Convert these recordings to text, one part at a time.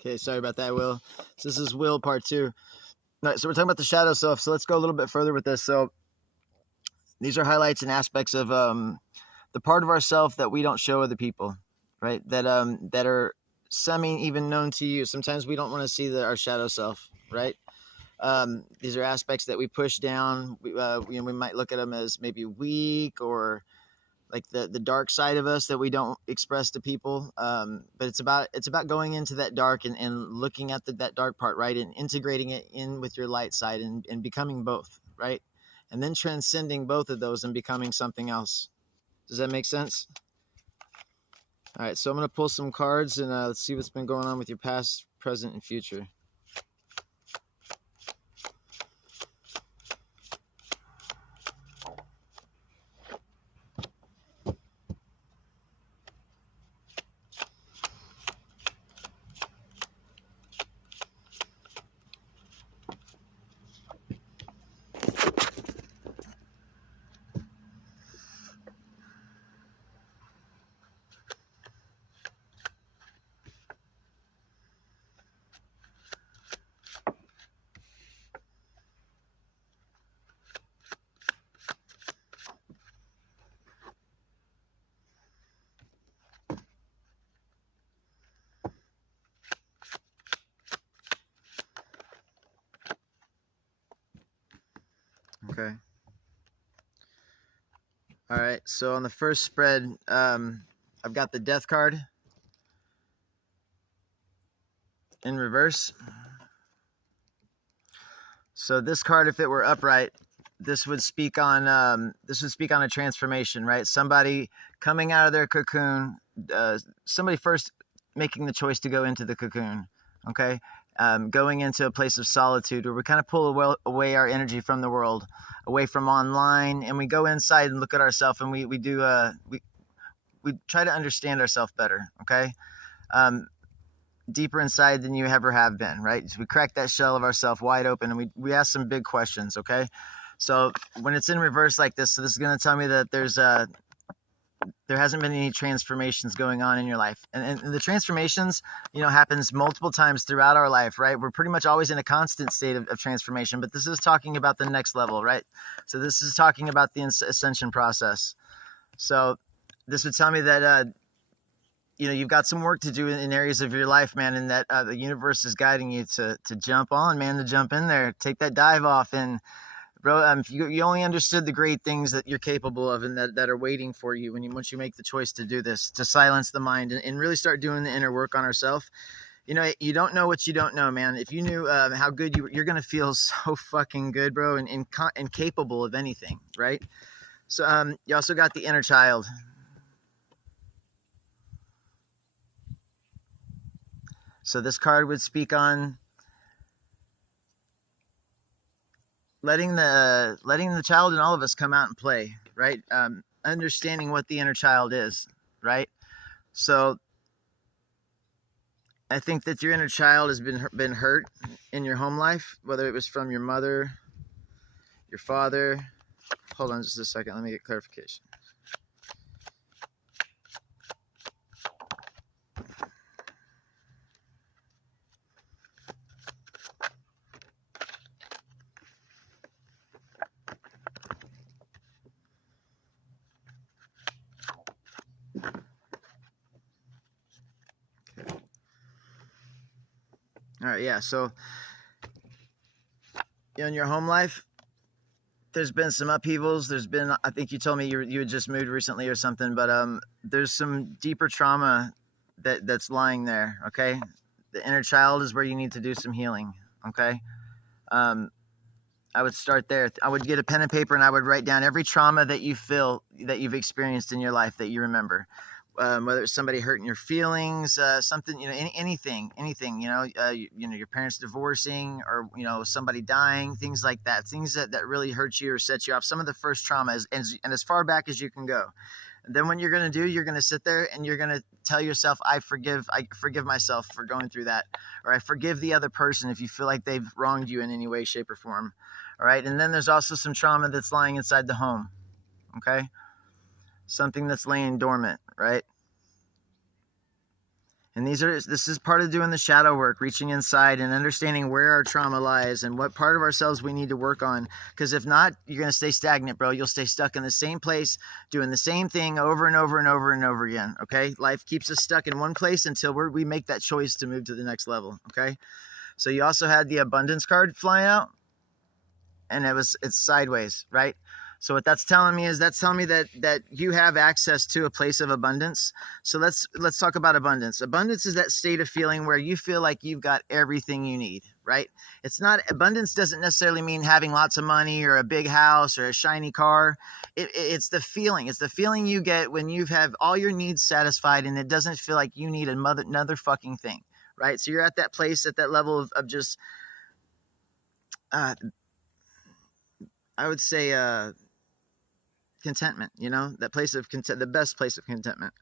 Okay, sorry about that, Will. So this is Will part 2. All right, so we're talking about the shadow self. So let's go a little bit further with this. So these are highlights and aspects of the part of ourself that we don't show other people, right? That are semi even known to you. Sometimes we don't want to see our shadow self, right? These are aspects that we push down. We might look at them as maybe weak or like the dark side of us that we don't express to people. But it's about going into that dark and looking at that dark part, right? And integrating it in with your light side and becoming both, right? And then transcending both of those and becoming something else. Does that make sense? All right, so I'm going to pull some cards and let's see what's been going on with your past, present, and future. Okay. All right, so on the first spread, I've got the Death card in reverse. So this card, if it were upright, this would speak on a transformation, right? Somebody coming out of their cocoon, somebody first making the choice to go into the cocoon, okay? Going into a place of solitude where we kind of pull away our energy from the world, away from online, and we go inside and look at ourselves, and we try to understand ourselves better, okay? Deeper inside than you ever have been, right? So we crack that shell of ourselves wide open and we ask some big questions, okay? So when it's in reverse like this, so this is going to tell me that there hasn't been any transformations going on in your life. And the transformations, happens multiple times throughout our life, right? We're pretty much always in a constant state of transformation, but this is talking about the next level, right? So this is talking about the ascension process. So this would tell me that, you've got some work to do in areas of your life, man, and that the universe is guiding you to jump on, man, to jump in there, take that dive off. And bro, if you only understood the great things that you're capable of and that are waiting for you once you make the choice to do this, to silence the mind and really start doing the inner work on ourselves. You don't know what you don't know, man. If you knew how good you're going to feel so fucking good, bro, and capable of anything, right? So you also got the inner child. So this card would speak on letting the child in all of us come out and play, right? Understanding what the inner child is, right? So I think that your inner child has been hurt in your home life, whether it was from your mother, your father. Hold on just a second. Let me get clarification. All right, yeah. So in your home life, there's been some upheavals. There's been, I think you told me you had just moved recently or something, but there's some deeper trauma that's lying there. Okay, the inner child is where you need to do some healing. Okay, I would start there. I would get a pen and paper and I would write down every trauma that you feel that you've experienced in your life that you remember. Whether it's somebody hurting your feelings, something, anything, your parents divorcing or, somebody dying, things like that, things that really hurt you or set you off. Some of the first traumas and as far back as you can go. And then what you're going to do, you're going to sit there and you're going to tell yourself, I forgive myself for going through that. Or I forgive the other person if you feel like they've wronged you in any way, shape, or form. All right. And then there's also some trauma that's lying inside the home. Okay. Something that's laying dormant, right? And this is part of doing the shadow work, reaching inside and understanding where our trauma lies and what part of ourselves we need to work on. Because if not, you're going to stay stagnant, bro. You'll stay stuck in the same place, doing the same thing over and over and over and over again. Okay. Life keeps us stuck in one place until we make that choice to move to the next level. Okay. So you also had the abundance card flying out, and it's sideways, right? So what that's telling me is that you have access to a place of abundance. So let's talk about abundance. Abundance is that state of feeling where you feel like you've got everything you need, right? Abundance doesn't necessarily mean having lots of money or a big house or a shiny car. It's the feeling. It's the feeling you get when you have all your needs satisfied and it doesn't feel like you need another fucking thing, right? So you're at that place, at that level of just, I would say, contentment, that place of content, the best place of contentment.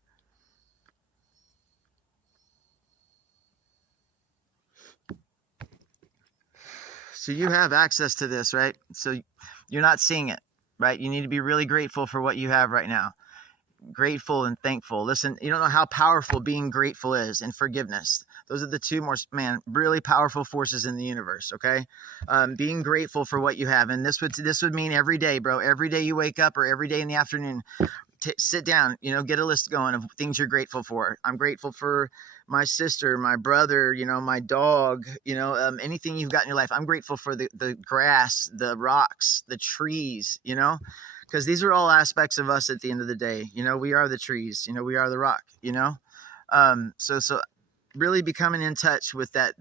So you have access to this, right? So you're not seeing it, right? You need to be really grateful for what you have right now. Grateful and thankful. Listen, you don't know how powerful being grateful is, and forgiveness. Those are the two really powerful forces in the universe. Okay. Being grateful for what you have. And this would mean every day, bro. Every day you wake up or every day in the afternoon, sit down, get a list going of things you're grateful for. I'm grateful for my sister, my brother, my dog, anything you've got in your life. I'm grateful for the grass, the rocks, the trees, because these are all aspects of us at the end of the day. We are the trees, we are the rock, so really becoming in touch with that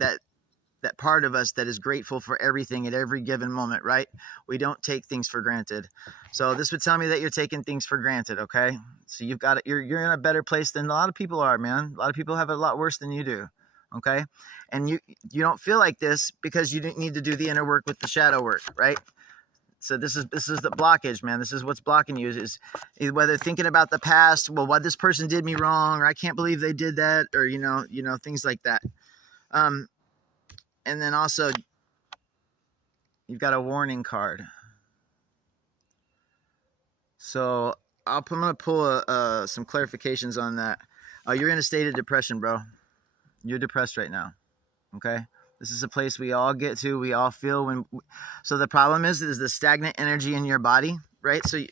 part of us that is grateful for everything at every given moment, right? We don't take things for granted. So this would tell me that you're taking things for granted. Okay. So you've got it. You're in a better place than a lot of people are, man. A lot of people have it a lot worse than you do. Okay. And you don't feel like this because you didn't need to do the inner work with the shadow work, right? So this is the blockage, man. This is what's blocking you is whether thinking about the past, well, what this person did me wrong, or I can't believe they did that, or, things like that. And then also you've got a warning card. So I'm going to pull some clarifications on that. You're in a state of depression, bro. You're depressed right now. Okay. This is a place we all get to, we all feel so the problem is the stagnant energy in your body, right? So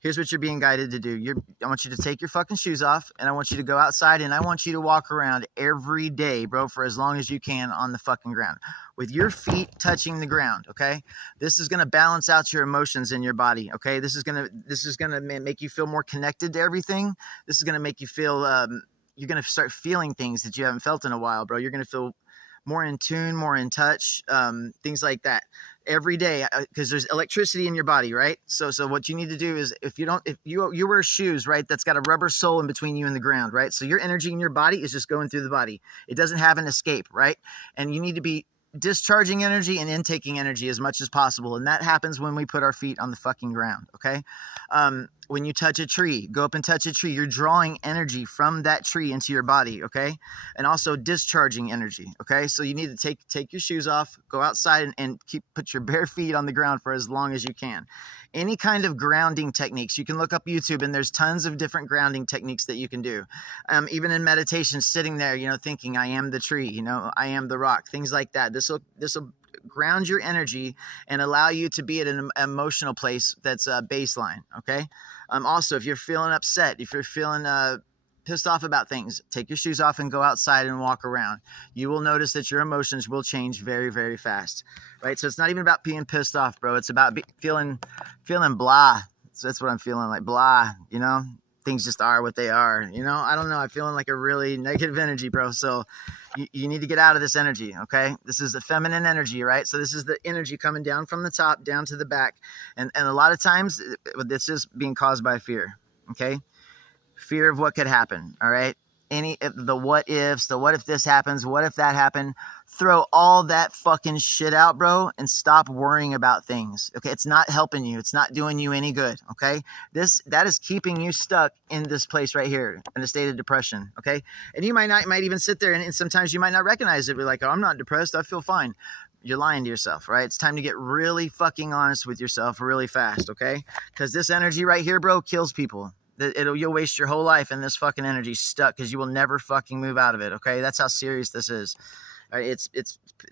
here's what you're being guided to do. I want you to take your fucking shoes off, and I want you to go outside, and I want you to walk around every day, bro, for as long as you can on the fucking ground with your feet touching the ground. Okay. This is going to balance out your emotions in your body. Okay. This is going to make you feel more connected to everything. This is going to make you feel, you're going to start feeling things that you haven't felt in a while, bro. You're going to feel more in tune, more in touch, things like that every day, because there's electricity in your body, right? So what you need to do is if you wear shoes, right, that's got a rubber sole in between you and the ground, right? So your energy in your body is just going through the body. It doesn't have an escape, right? And you need to be discharging energy and intaking energy as much as possible. And that happens when we put our feet on the fucking ground. Okay. When you touch a tree, go up and touch a tree, you're drawing energy from that tree into your body. Okay. And also discharging energy. Okay. So you need to take your shoes off, go outside and put your bare feet on the ground for as long as you can. Any kind of grounding techniques, you can look up YouTube, and there's tons of different grounding techniques that you can do. Even in meditation, sitting there, thinking I am the tree, I am the rock, things like that. This will ground your energy and allow you to be at an emotional place that's a baseline. Okay. Also, if you're feeling upset, if you're feeling pissed off about things, take your shoes off and go outside and walk around. You will notice that your emotions will change very, very fast, right? So it's not even about being pissed off, bro. It's about feeling blah. So that's what I'm feeling, like blah, things just are what they are. I don't know. I'm feeling like a really negative energy, bro. So you need to get out of this energy. Okay. This is the feminine energy, right? So this is the energy coming down from the top down to the back. And a lot of times this is being caused by fear. Okay. Fear of what could happen. All right. The what ifs, the what if this happens, what if that happened, throw all that fucking shit out, bro, and stop worrying about things. Okay. It's not helping you. It's not doing you any good. Okay. That is keeping you stuck in this place right here in a state of depression. Okay. And you might even sit there and sometimes you might not recognize it. Be like, oh, I'm not depressed. I feel fine. You're lying to yourself, right? It's time to get really fucking honest with yourself really fast. Okay. Because this energy right here, bro, kills people. You'll waste your whole life in this fucking energy stuck because you will never fucking move out of it. Okay, that's how serious this is. It's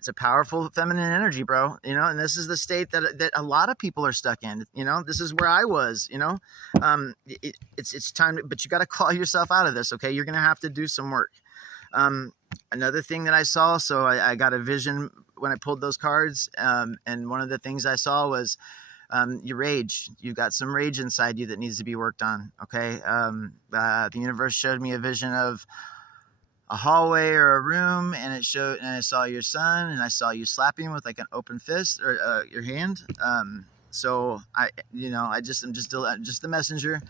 a powerful feminine energy, bro. You know, and this is the state that a lot of people are stuck in. You know, this is where I was. You know, it's time, but you got to claw yourself out of this. Okay, you're gonna have to do some work. Another thing that I saw, so I got a vision when I pulled those cards, and one of the things I saw was your rage. You've got some rage inside you that needs to be worked on. Okay, the universe showed me a vision of a hallway or a room, and I saw your son, and I saw you slapping with like an open fist or your hand. So I'm just the messenger.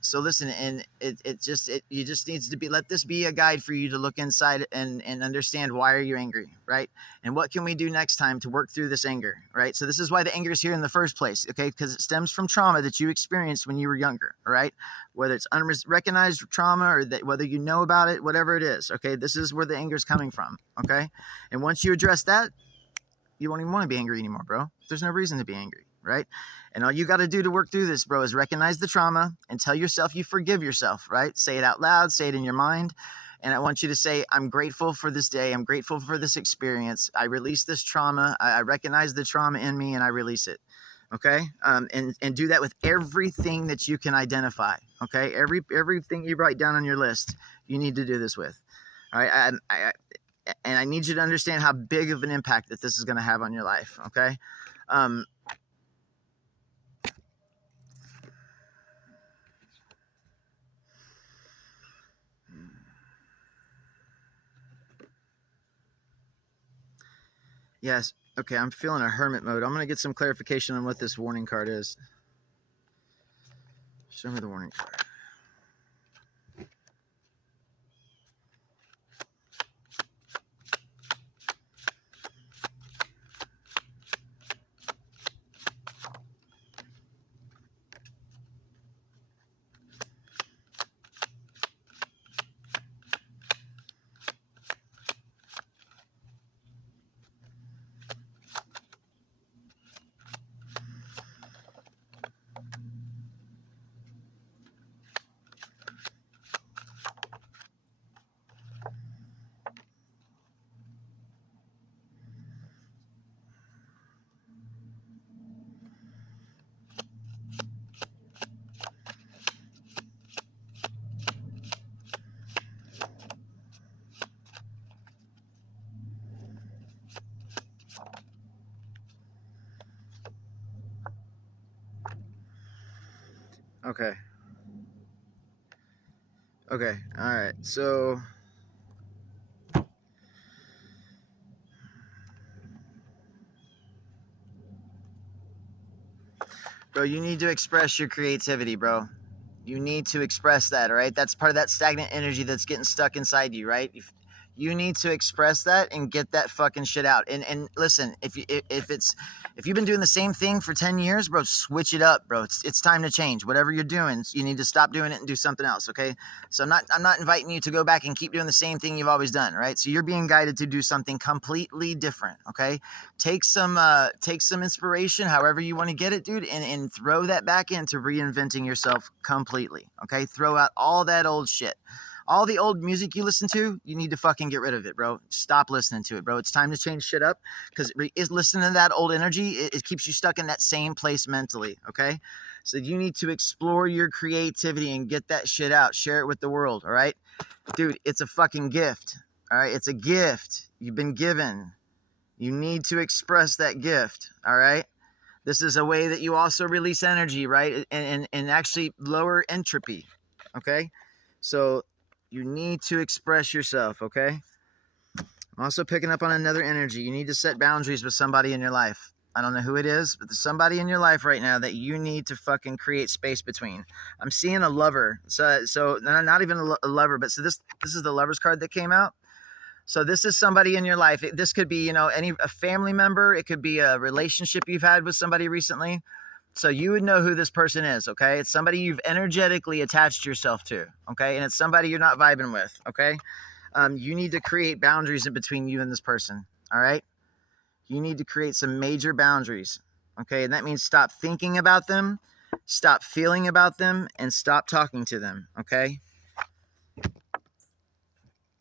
So listen, and you just needs to be, let this be a guide for you to look inside and understand, why are you angry, right? And what can we do next time to work through this anger, right? So this is why the anger is here in the first place, okay? Because it stems from trauma that you experienced when you were younger, all right? Whether it's unrecognized trauma or whether you know about it, whatever it is, okay? This is where the anger is coming from, okay? And once you address that, you won't even want to be angry anymore, bro. There's no reason to be angry, right? And all you got to do to work through this, bro, is recognize the trauma and tell yourself you forgive yourself, right? Say it out loud, say it in your mind. And I want you to say, I'm grateful for this day. I'm grateful for this experience. I release this trauma. I recognize the trauma in me and I release it. Okay. And do that with everything that you can identify. Okay. Everything you write down on your list, you need to do this with. All right. And I need you to understand how big of an impact that this is going to have on your life. Okay. Yes. Okay. I'm feeling a hermit mode. I'm going to get some clarification on what this warning card is. Show me the warning card. Okay. Okay. All right. So bro, you need to express your creativity, bro. You need to express that, all right? That's part of that stagnant energy that's getting stuck inside you, right? You need to express that and get that fucking shit out. And listen, if you've been doing the same thing for 10 years, bro, switch it up, bro. It's time to change. Whatever you're doing, you need to stop doing it and do something else, okay? So I'm not inviting you to go back and keep doing the same thing you've always done, right? So you're being guided to do something completely different, okay? Take some inspiration, however you want to get it, dude, and throw that back into reinventing yourself completely, okay? Throw out all that old shit. All the old music you listen to, you need to fucking get rid of it, bro. Stop listening to it, bro. It's time to change shit up, because listening to that old energy, it keeps you stuck in that same place mentally, okay? So you need to explore your creativity and get that shit out. Share it with the world, all right? Dude, it's a fucking gift, all right? It's a gift you've been given. You need to express that gift, all right? This is a way that you also release energy, right? And actually lower entropy, okay? So you need to express yourself, okay? I'm also picking up on another energy. You need to set boundaries with somebody in your life. I don't know who it is, but there's somebody in your life right now that you need to fucking create space between. I'm seeing a lover. So not even a lover, but so this is the Lover's card that came out. So this is somebody in your life. This could be, a family member. It could be a relationship you've had with somebody recently. So you would know who this person is, okay? It's somebody you've energetically attached yourself to, okay? And it's somebody you're not vibing with, okay? You need to create boundaries in between you and this person, all right? You need to create some major boundaries, okay? And that means stop thinking about them Stop feeling about them and stop talking to them, okay?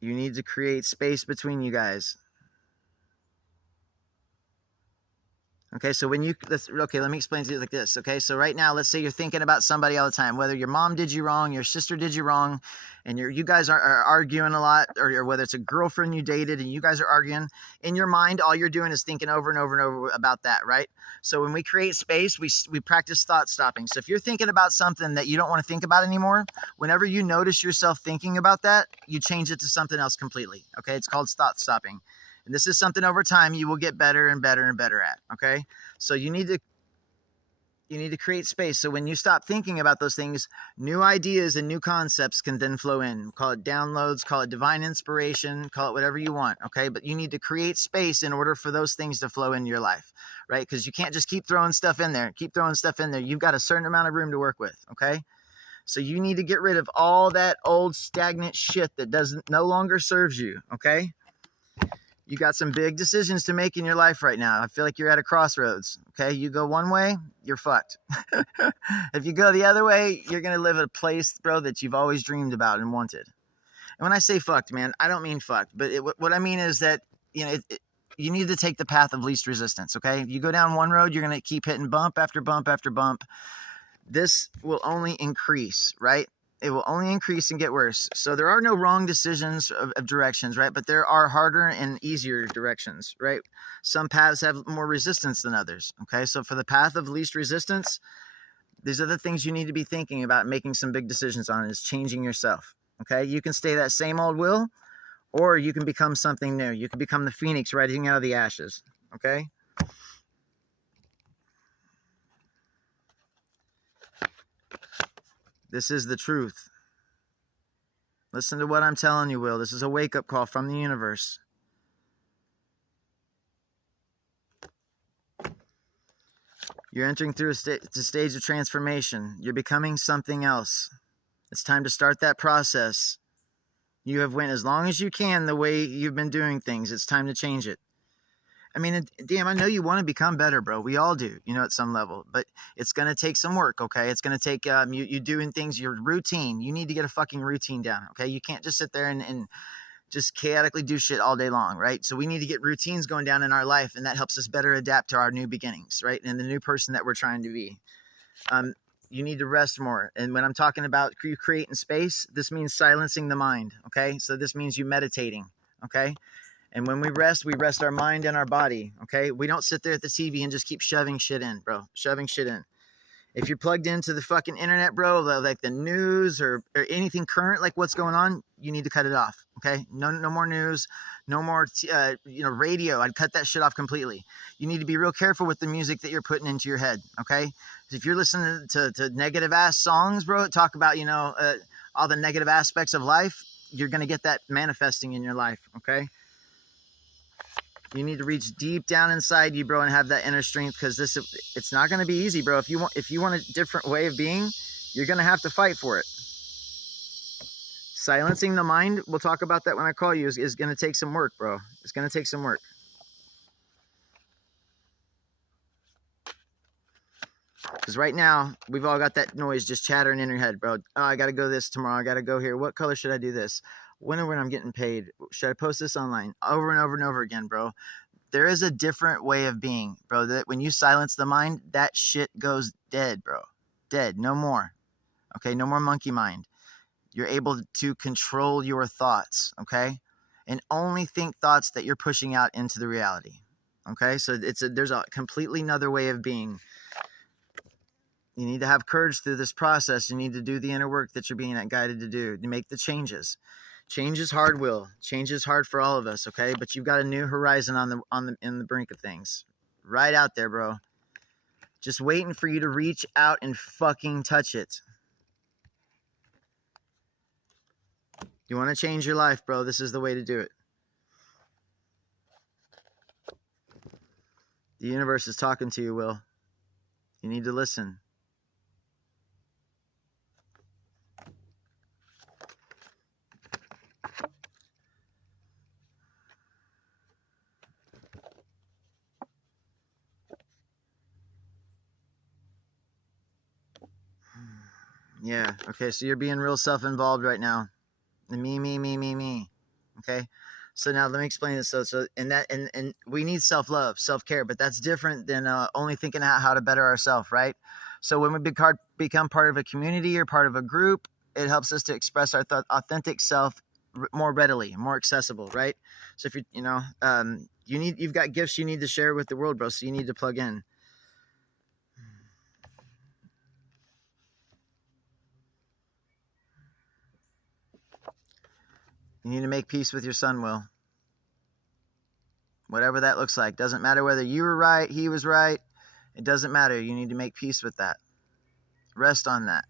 You need to create space between you guys. Okay, so when you, let me explain to you like this, okay? So right now, let's say you're thinking about somebody all the time, whether your mom did you wrong, your sister did you wrong, and you guys are arguing a lot, or whether it's a girlfriend you dated and you guys are arguing. In your mind, all you're doing is thinking over and over and over about that, right? So when we create space, we practice thought stopping. So if you're thinking about something that you don't want to think about anymore, whenever you notice yourself thinking about that, you change it to something else completely, okay? It's called thought stopping. And this is something over time you will get better and better and better at, okay? So you need to create space. So when you stop thinking about those things, new ideas and new concepts can then flow in. Call it downloads, call it divine inspiration, call it whatever you want, okay? But you need to create space in order for those things to flow into your life, right? Because you can't just keep throwing stuff in there. Keep throwing stuff in there. You've got a certain amount of room to work with, okay? So you need to get rid of all that old stagnant shit that no longer serves you, okay? You got some big decisions to make in your life right now. I feel like you're at a crossroads, okay? You go one way, you're fucked. If you go the other way, you're going to live at a place, bro, that you've always dreamed about and wanted. And when I say fucked, man, I don't mean fucked. But what I mean is that, you know, you need to take the path of least resistance, okay? If you go down one road, you're going to keep hitting bump after bump after bump. This will only increase, right? It will only increase and get worse. So there are no wrong decisions of directions, right? But there are harder and easier directions, right? Some paths have more resistance than others, okay? So for the path of least resistance, these are the things you need to be thinking about making some big decisions on, is changing yourself, okay? You can stay that same old Will, or you can become something new. You can become the phoenix rising out of the ashes, okay? This is the truth. Listen to what I'm telling you, Will. This is a wake-up call from the universe. You're entering through a stage of transformation. You're becoming something else. It's time to start that process. You have went as long as you can the way you've been doing things. It's time to change it. I mean, damn, I know you want to become better, bro. We all do, you know, at some level. But it's going to take some work, okay? It's going to take you doing things, your routine. You need to get a fucking routine down, okay? You can't just sit there and just chaotically do shit all day long, right? So we need to get routines going down in our life, and that helps us better adapt to our new beginnings, right? And the new person that we're trying to be. You need to rest more. And when I'm talking about you creating space, this means silencing the mind, okay? So this means you meditating, okay? And when we rest our mind and our body, okay? We don't sit there at the TV and just keep shoving shit in, bro. Shoving shit in. If you're plugged into the fucking internet, bro, like the news or anything current, like what's going on, you need to cut it off, okay? No more news, no more, radio. I'd cut that shit off completely. You need to be real careful with the music that you're putting into your head, okay? If you're listening to negative-ass songs, bro, talk about, all the negative aspects of life, you're going to get that manifesting in your life, okay? You need to reach deep down inside you, bro, and have that inner strength, because it's not going to be easy, bro. If you want a different way of being, you're going to have to fight for it. Silencing the mind, we'll talk about that when I call you, is going to take some work, bro. It's going to take some work. Because right now, we've all got that noise just chattering in your head, bro. Oh, I got to go this tomorrow. I got to go here. What color should I do this? When I'm getting paid? Should I post this online? Over and over and over again, bro. There is a different way of being, bro. That when you silence the mind, that shit goes dead, bro. Dead. No more. Okay? No more monkey mind. You're able to control your thoughts, okay? And only think thoughts that you're pushing out into the reality. Okay? So there's a completely another way of being. You need to have courage through this process. You need to do the inner work that you're being guided to do, to make the changes. Change is hard, Will. Change is hard for all of us, okay? But you've got a new horizon in the brink of things. Right out there, bro. Just waiting for you to reach out and fucking touch it. You want to change your life, bro? This is the way to do it. The universe is talking to you, Will. You need to listen. Yeah. Okay. So you're being real self-involved right now. The me. Okay. So now let me explain this. So and we need self-love, self-care, but that's different than only thinking out how to better ourselves, right? So when we become part of a community or part of a group, it helps us to express our authentic self more readily, more accessible, right? So if you've got gifts you need to share with the world, bro. So you need to plug in. You need to make peace with your son, Will. Whatever that looks like. Doesn't matter whether you were right, he was right. It doesn't matter. You need to make peace with that. Rest on that.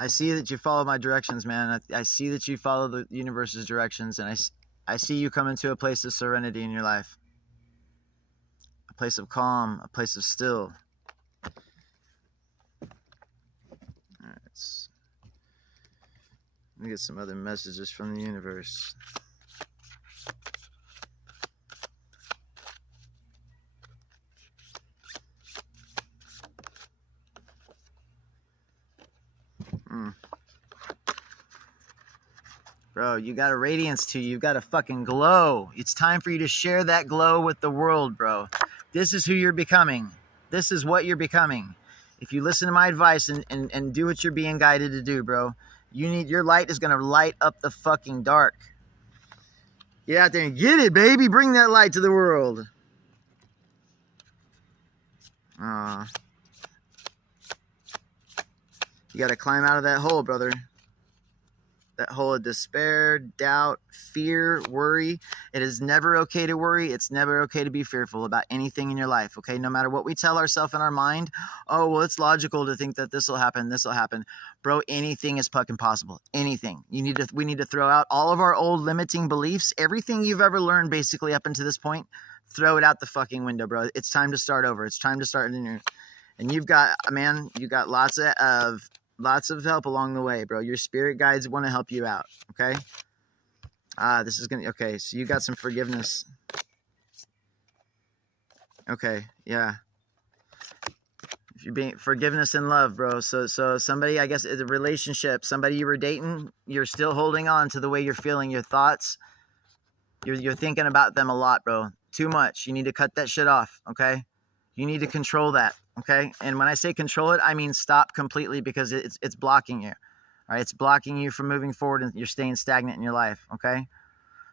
I see that you follow my directions, man. I see that you follow the universe's directions, and I see you coming to a place of serenity in your life. A place of calm, a place of still. All right, let me get some other messages from the universe. Bro, you got a radiance to you. You've got a fucking glow. It's time for you to share that glow with the world, bro. This is who you're becoming. This is what you're becoming. If you listen to my advice and do what you're being guided to do, bro, your light is going to light up the fucking dark. Get out there and get it, baby. Bring that light to the world. You got to climb out of that hole, brother. That hole of despair, doubt, fear, worry. It is never okay to worry. It's never okay to be fearful about anything in your life, okay? No matter what we tell ourselves in our mind, oh, well, it's logical to think that this will happen, this will happen. Bro, anything is fucking possible. Anything. We need to throw out all of our old limiting beliefs. Everything you've ever learned basically up until this point, throw it out the fucking window, bro. It's time to start over. It's time to start anew. And you got lots of help along the way, bro. Your spirit guides want to help you out, okay? Okay, so you got some forgiveness. Okay, yeah. If you're being forgiveness and love, bro. So somebody, I guess, is a relationship, somebody you were dating, you're still holding on to the way you're feeling, your thoughts. You're thinking about them a lot, bro. Too much. You need to cut that shit off, okay? You need to control that. Okay. And when I say control it, I mean stop completely, because it's blocking you. All right. It's blocking you from moving forward, and you're staying stagnant in your life. Okay.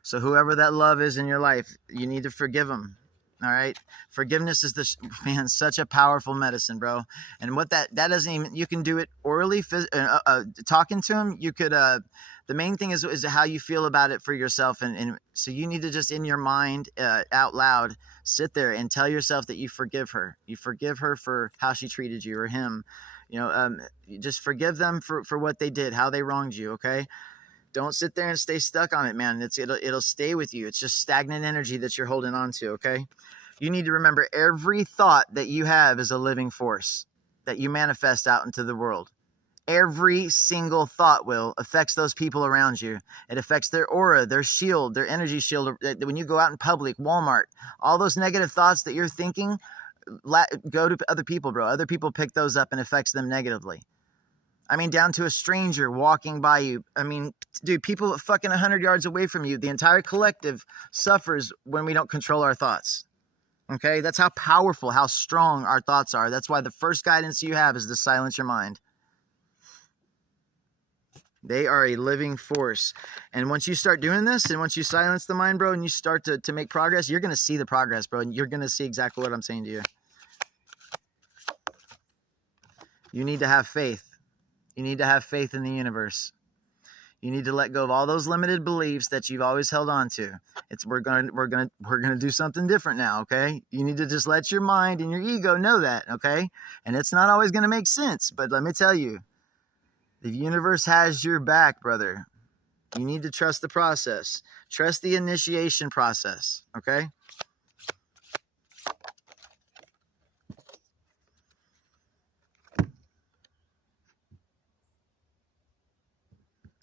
So whoever that love is in your life, you need to forgive them. All right. Forgiveness is such a powerful medicine, bro. And what that doesn't even, you can do it orally, talking to them. You could, the main thing is how you feel about it for yourself. And so you need to just in your mind, out loud, sit there and tell yourself that you forgive her. You forgive her for how she treated you, or him. You just forgive them for what they did, how they wronged you. Okay. Don't sit there and stay stuck on it, man. It'll stay with you. It's just stagnant energy that you're holding on to, okay? You need to remember every thought that you have is a living force that you manifest out into the world. Every single thought, affects those people around you. It affects their aura, their shield, their energy shield. When you go out in public, Walmart, all those negative thoughts that you're thinking, go to other people, bro. Other people pick those up and affects them negatively. I mean, down to a stranger walking by you. I mean, dude, people fucking 100 yards away from you. The entire collective suffers when we don't control our thoughts. Okay? That's how powerful, how strong our thoughts are. That's why the first guidance you have is to silence your mind. They are a living force. And once you start doing this, and once you silence the mind, bro, and you start to make progress, you're going to see the progress, bro. And you're going to see exactly what I'm saying to you. You need to have faith. You need to have faith in the universe. You need to let go of all those limited beliefs that you've always held on to. We're gonna do something different now, okay? You need to just let your mind and your ego know that, okay? And it's not always gonna make sense, but let me tell you, the universe has your back, brother. You need to trust the process. Trust the initiation process, okay?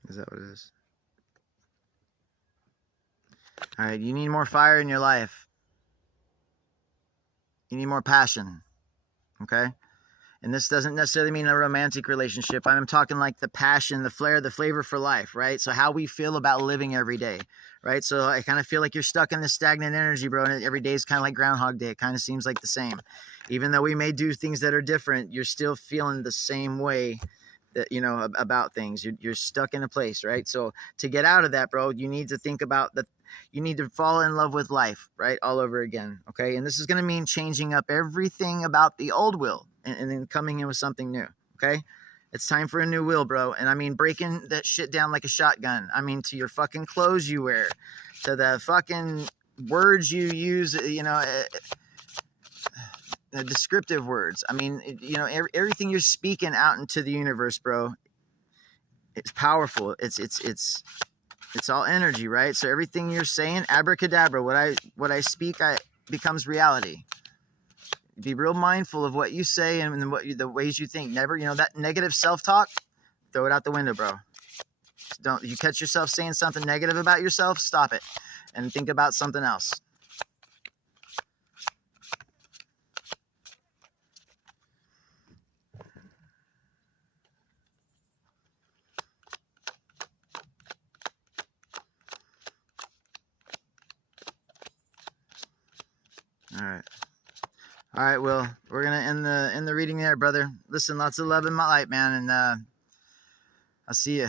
Is that what it is? All right, you need more fire in your life. You need more passion, okay? And this doesn't necessarily mean a romantic relationship. I'm talking like the passion, the flair, the flavor for life, right? So how we feel about living every day, right? So I kind of feel like you're stuck in this stagnant energy, bro, and every day is kind of like Groundhog Day. It kind of seems like the same. Even though we may do things that are different, you're still feeling the same way that, you know, about things. You're stuck in a place, right? So to get out of that, bro, you need to think about you need to fall in love with life, right? All over again, okay? And this is going to mean changing up everything about the old will and then coming in with something new, okay? It's time for a new will, bro. And I mean breaking that shit down like a shotgun. I mean to your fucking clothes you wear, to the fucking words you use, you know, the descriptive words. I mean, you know, everything you're speaking out into the universe, bro, it's powerful. It's all energy, right? So everything you're saying, abracadabra, what I speak, becomes reality. Be real mindful of what you say and the ways you think. Never, you know, that negative self-talk, throw it out the window, bro. Don't you catch yourself saying something negative about yourself, stop it and think about something else. All right, Will, we're gonna end the reading there, brother. Listen, lots of love in my light, man, and I'll see you.